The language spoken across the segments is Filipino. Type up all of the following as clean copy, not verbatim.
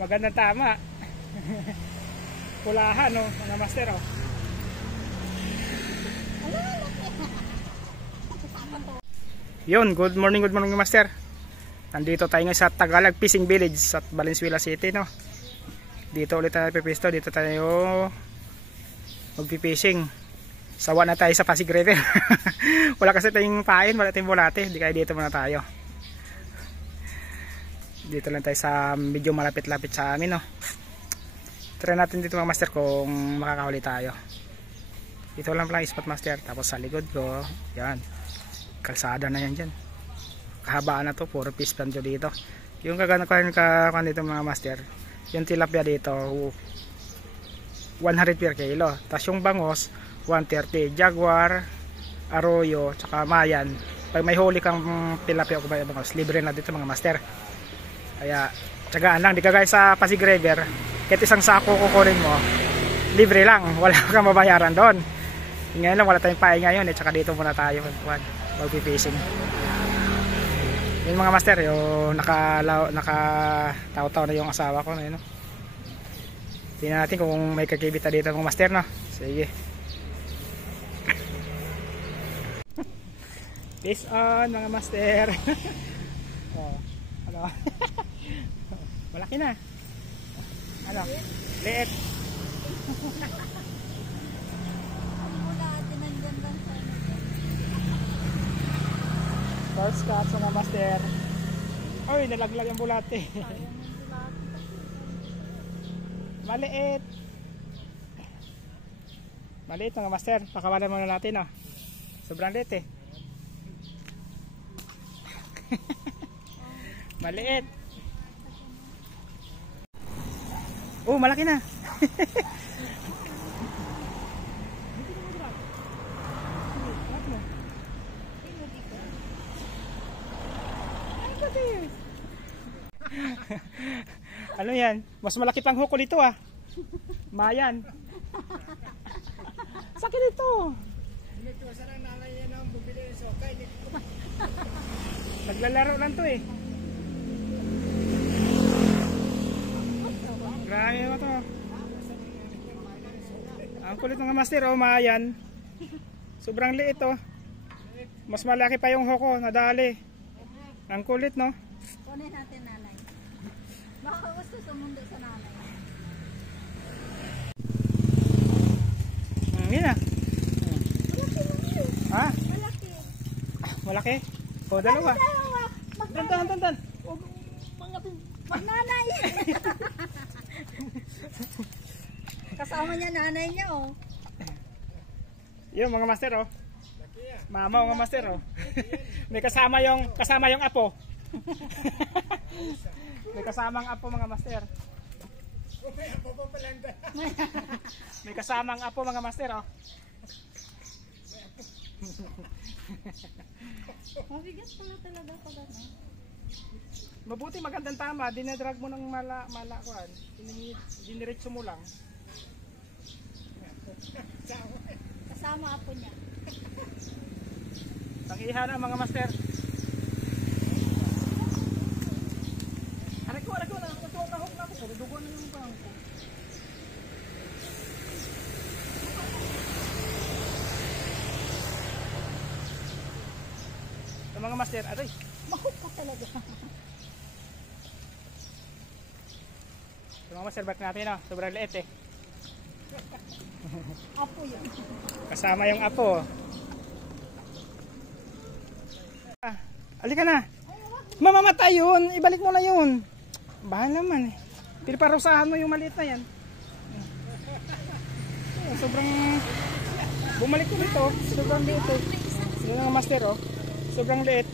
Magandang tama. Pulahan, no, mga master, oh. Yun, good morning master. Nandito tayo ngayon sa Tagalog Fishing Village sa Valenzuela City, no. Dito ulit tayo pipisto, dito tayo magpipishing. Sawa na tayo sa Pasig River. Wala kasi tayong pain, wala tayong bulate, di kaya dito muna tayo. Dito lang tayo sa medyo malapit-lapit sa amin, no. Try natin dito mga master kung makakahuli tayo. Dito lang pala spot master, tapos sa likod ko, yan. Kalsada na yan dyan. Kahabaan na to, puro fish pond dito. Yung kagana ko dito mga master, yung tilapia dito 100 per kilo. Tapos yung bangos 130, jaguar, arroyo, tsaka mayan. Pag may huli kang tilapia o bangos, libre na dito mga master. Kaya tsagaan lang, di ka guys sa Pasig River, kahit isang sako kukunin mo, libre lang, wala kang mabayaran doon. Ngayon lang wala tayong pae ngayon, tsaka dito muna tayo mag-fishing. Yung mga master, yung nakataw-taw na yung asawa ko, no? Tingnan natin kung may kakibita dito mga master, no? Sige. Fish on mga master. Oh, ano? Malaki na. Ano? Liit. First cut sa mga master. Oy, nalaglag ang bulate. Maliit. Maliit mga master. Pakawalan muna natin, oh. Sobrang liit eh. Maliit. Oh, malaki na. Ano yan? Mas malaki pang huko dito, ah. Mayan. Sakit ito. Naglalaro lang to eh. Grabe mo to. Ang kulit ng master, oh, mayan. Sobrang liit, oh. Mas malaki pa yung huko, nadali. Ang kulit, no? Kunin natin, nanay. Baka gusto sumundo sa nanay. Yun na. Ha? Malaki. Malaki? O, dalawa. Tantan. Nanay. Kasama niya nanay niya, oh. Yun mga master, oh. Mama mga master, oh. May kasama yung apo. May kasamang apo mga master. May kasamang apo mga master, oh. Mabigat pala talaga pag ano. Mabuti magandang tama, dinadrag mo ng malakuan. Diniretso mo lang. Kasama apo niya. Tangihan na mga master. Aray ko na. Natutahok na ako. Dugo na yung bangko. Sa mga master, aray. Mahok ka talaga. Sa mga master, ba't natin, oh? Sobrang liit eh. Apo yun. Kasama yung apo. Alika na. Mamamatay yun. Ibalik mo na yun. Bahala man eh. Pinaparusahan mo yung maliit na yan. Sobrang bumalik ko dito. Sobrang liit eh. Yung mga master, oh. Sobrang liit.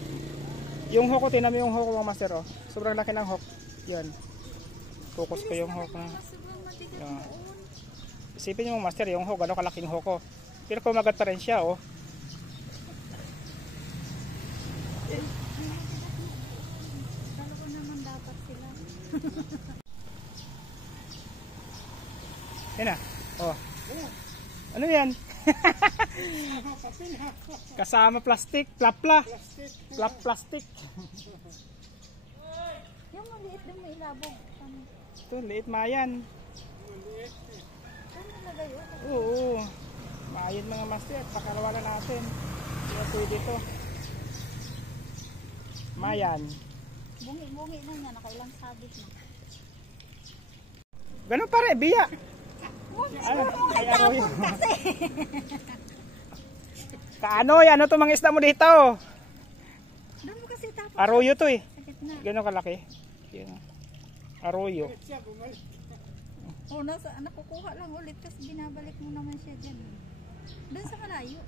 Yung hook ko, tinan mo yung hook ko mga master, oh. Sobrang laki ng hook. Yan. Focus ko yung hook na. Yan. Isipin nyo mga master, yung hook, gano'ng kalaking hook ko. Pero kumagat pa rin siya, oh. Dalawa naman dapat sila. Yan na. Oh. Ano yan? Kasama plastic, plapla. Plap plastic. Yung Yung maliit din may ilabog. Ano? Ito, liit mayan. Saan nalagay yun? Oo. Mayan mga master. Pakalawalan natin. Kaya pwede to. Mayan. Bungi-bungi na niya. Nakailang sabit na. Ganun pare, biya. Ano? Ay, aroyo. Kasi. Kaanoy, ano to mga isda mo dito? Doon mo kasi tapos. Aroyo to eh. Sakit na. Ganun kalaki. Yan. Aroyo. Nakukuha lang ulit kasi binabalik mo naman siya dyan. Doon sa malayo.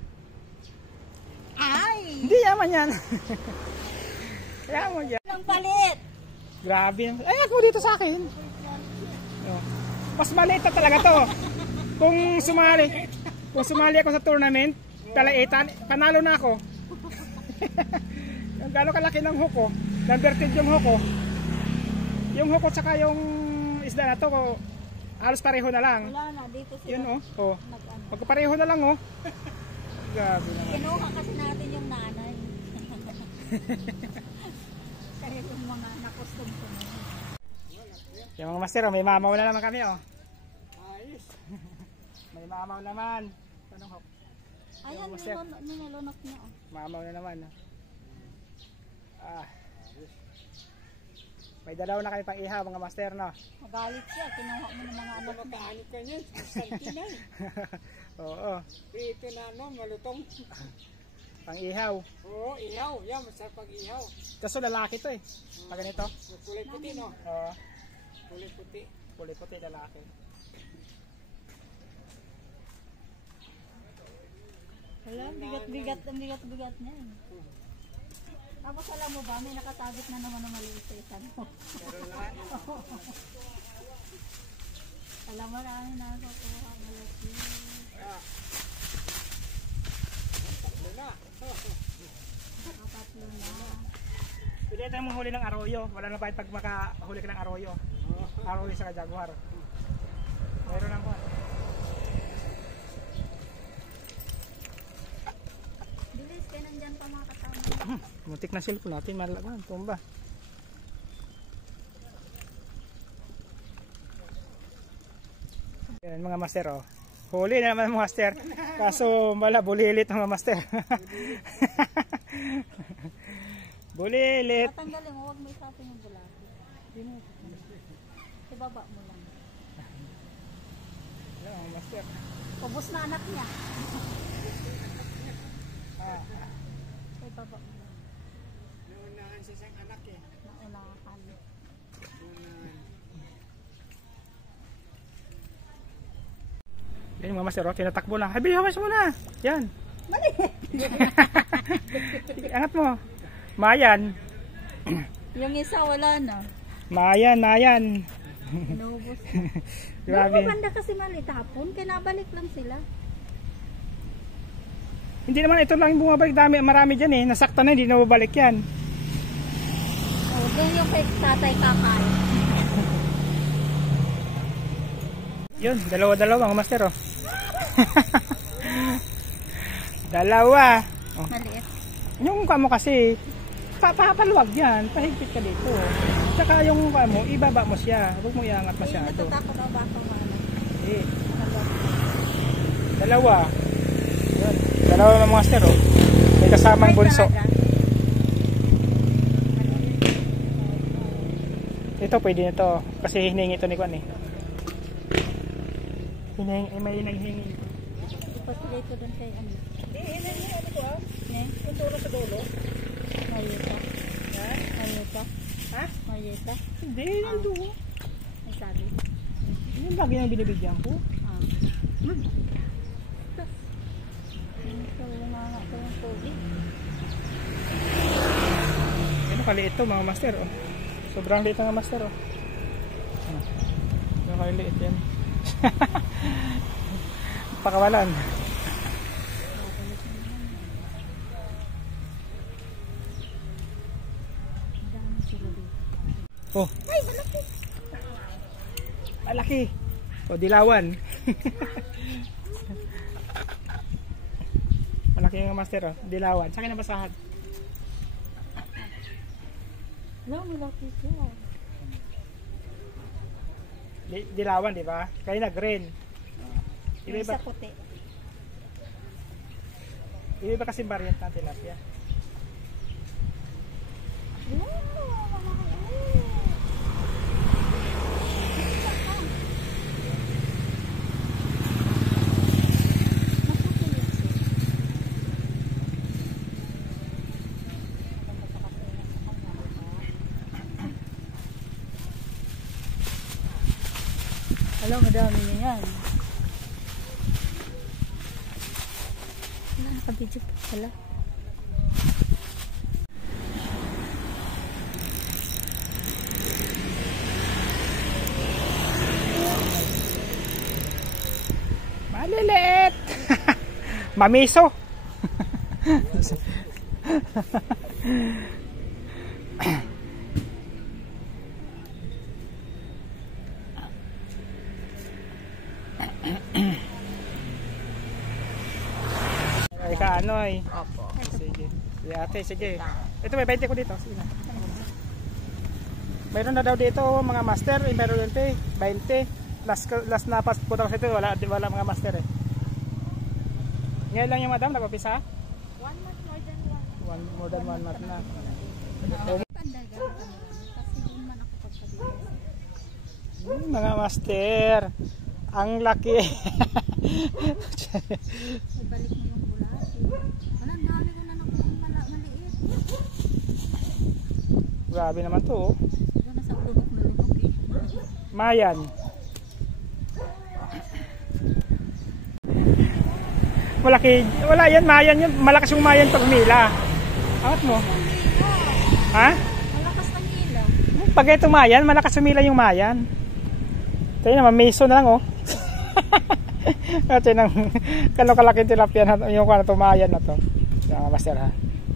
Ay! Hindi yaman yan. Kaya mo yan. Ang palit! Grabe. Ay, ako dito sa akin. Oh. Mas maliit na talaga to. Kung sumali ako sa tournament, talaitan, panalo na ako. Yung gano'ng kalaki ng huko, number-10 yung huko. Yung huko tsaka yung isda na to, halos pareho na lang. Wala na, dito sila. Yun oh. Oh. Nag-ano. Magkapareho na lang oh. Grabe naman. Kinuha kasi natin yung nanay. Kaya yung mga nakustom ko na. Yung mga master, oh, may mamaw na naman kami oh. Ayos. May mamaw naman. Tanong hok. Ayan, nilunok niya. Oh. Mamaw na naman. Ah. May dalaw na kayo pang ihaw mga master no. Magalit siya, kinuha mo ng mga anak na. Ano ka niyan? Santinay. Oo. Ito na ano, malutong. Pang ihaw. Oo, ihaw. Yan, masarap pag ihaw. Kaso lalaki to eh. Pag ganito. Kulay puti, no? Oo. Kulay puti. Kulay puti lalaki. Wala, bigat-bigat niya. Tapos alam mo ba, may nakasabit na naman ng maliit sa isa mo. Alam mo na, nakakuha maliit. Tatlo na. Tatlo na. Pwede tayong manghuli ng aroyo. Wala na bayad pag makahuli ka ng aroyo. Aroyo sa jaguar. Meron lang po. Bilis, kaya nandyan pa mga kasama. Muntik na cellphone natin. Malaman. Tumba. Yan mga master oh. Huli na naman mga master. Kaso mala bulilit mga master. Bulilit. Tatanggalin mo, huwag mo isapin yung bulati. Ibaba mo lang. Yan mga master. Ubus na anak niya. Ah. Ibaba mo lang. Naunahan sa isang anak eh. Naunahan. Naunahan. Yan mga master oh. Tinatakbo na. Habi, hawas mo na. Yan. Mali! Angat mo. Mayan. Yung isa wala na. Mayan, mayan. Inubos. Grabe. Banda kasi mali tapon, kaya nabalik lang sila. Hindi naman ito lang yung bumabalik. Marami dyan eh. Nasaktan na, hindi na babalik yan. Oh, doon yung kay tatay kakain. Yun, dalawa-dalawa mga master oh. Dalawa. Oh. Maliit. Yung kamo kasi papaluwag yan, pahigpit ka dito. Tsaka yung kamo, ibaba mo siya. Huwag mo iangat masyado. Natatakot ako baka mana. Eh, dalawa. Yun. Dalawa mga master oh. May kasamang bunso. Ito pwede na to kasi hiningi ito ni Kwan eh. May naghingi. Ipatuloy ko doon kay ano. Hiningi ano to ah? Ne? Tuturo sa dulo. Mayeta. Ha? Mayeta. Ha? Mayeta. Hindi, nandoon. Ay sabi. Yun lagi ang binibigyan ko. Ah. So, nga ko yung tubig. Ano kaliit to mga master oh. Sobrang liit mga master oh. Ano kaliit yan. Pakawalan. Dami sila dito. Oh. Ay, malaki. Malaki. O, dilawan. Malaki yung master oh. Dilawan. Sa akin nabasahan. No, malaki siya. Dilawan, di ba? Kaya na green. Yung Iba-iba, isa puti. iba kasi variant ng tilapia. Alam, madami niya yan. Nakaka-video pa pala. Maliliit! Mamiso! Ay ka ano ay. Opo. Sige. Sige ate, sige. Ito may 20 ko dito. Sige na. Mayroon na daw dito mga master, mayroon din 20. Last na pas punta ko sa ito, wala mga master eh. Ngayon lang yung madam nagpapisa? 1 month more than 1. More than 1 month na. Pandaga kasi doon man ako pagkabigas. Mga master, ang laki. Ibalik mo yung bulati. Wala, ang dami ko na nakuha maliit. Grabe naman to oh. Doon na sa lulok eh. Mayan. Malaki, wala yan, mayan yun. Malakas yung mayan pag umila. Angat mo. Ha? Malakas ng ilaw. Pag ito mayan, malakas umila yung mayan. Ito yun naman, meso na lang oh. Ito yung kano kalaki tilapia na yung kano to mayan na to. Yung mga master ha.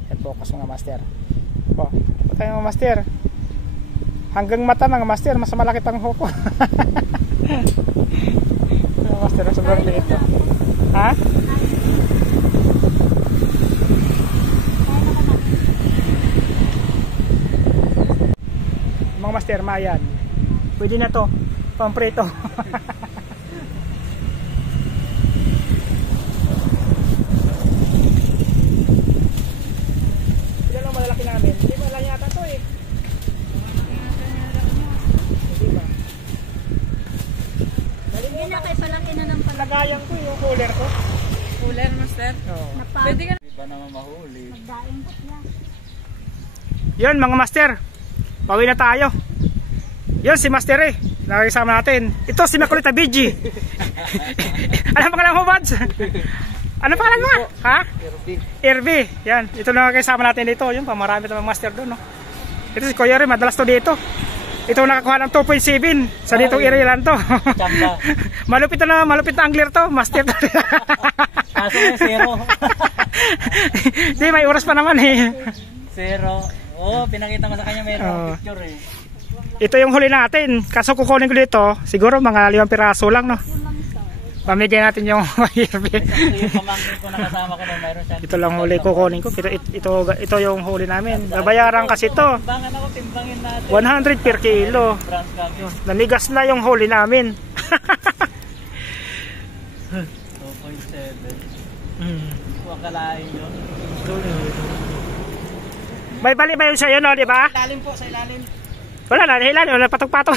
Yan focus mga master. Oh, ito yung mga master. Hanggang mata ng master, mas malaki pang hoko. Mga master, sobrang liit to. Ha? Mga master, mayan. Pwede na to. Pamprito. Ilan lang malalaki namin? Hindi mo lang yata to eh. Hindi ba? Hindi na kayo palaki na ng Lagayan ko yung cooler ko. Cooler, master. Oo. Pwede ka Iba naman mahuli. Magdaing ko niya. Yun mga master. Pauwi na tayo. Yun si master eh. Nakakisama natin. Ito si Makulit na BG. Ano pangalan mo, Bads? Ano pangalan mo? Ha? Irby. Yan. Ito na nakakisama natin dito. Yun pa marami itong master doon. No? Ito si Kuya rin. Madalas to dito. Ito nakakuha ng 2.7 sa ditong area lang to. malupit na angler to. Master to. Kaso may zero. Hindi, may oras pa naman eh. Zero. Oo, pinakita ko sa kanya mayroong picture eh. Ito yung huli natin. Kaso kukunin ko dito, siguro mga 5 piraso lang, no? Pamigay natin yung Irby. Yung pamangkin ko nakasama ko na mayroon siya. Ito lang huli kukunin ko. Pero ito yung huli namin. Babayaran kasi ito. Timbangan ako, timbangin natin. 100 per kilo. Bronze kami. Namigas na yung huli namin. 2.7. Huwag kalain yun. May bali ba yun sa'yo, no? Di ba? Ilalim po, sa ilalim. Wala na, ilalim. Wala patong-patong.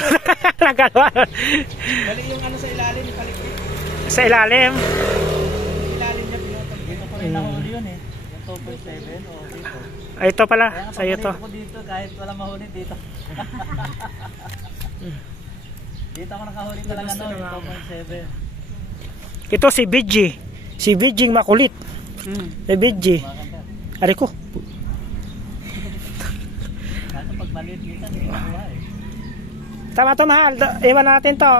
Nagalawa. Bali yung ano sa ilalim, palikpik. Sa ilalim. Ilalim niya pinutol. Dito ko rin nahuli yun eh. Yung 2.7 o dito. Ay, ito pala. Kaya nga Sa'yo to. paborito ko dito kahit wala mahuli dito. Dito ako nakahuli talaga no, yung 2.7. Ito si BG. Si BG makulit. Si BG. Ari ko. Kaso pag maliit minsan, hindi makuha eh. Tama to, mahal. Iwan natin to.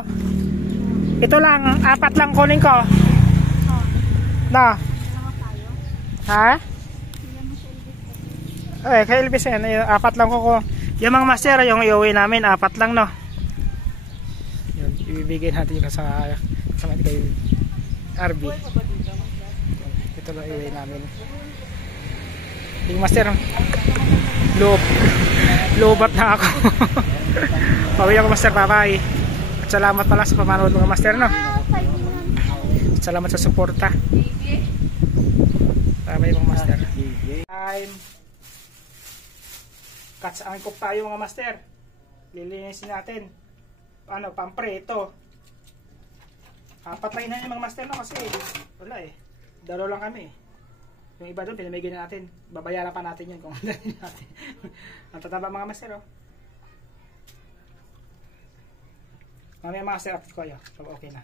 Ito lang, 4 lang kunin ko. Na. Ha? Okay, kay Elvis yan. 4 lang ko. Yung mga master, yung iuwi namin, 4 lang, no? Yun, ibibigay natin yung sa kay RB. Ito lang iuwi namin. Yung master, lobat na ako. Pauwi ako, master. Bye-bye. At salamat pala sa pamanood mga master, no? Salamat sa suporta. Tama yung mga master. Time. Cuts angkop tayo mga master. Lilinisin natin. Ano, pampre ito. Patay na yung mga master, no? Kasi wala eh. Dalo lang kami. Yung iba doon, pinamigay na natin. Babayaran pa natin yun kung ano natin. Ang tataba mga master, oh. Mamaya mga master, update ko kayo. So, okay na.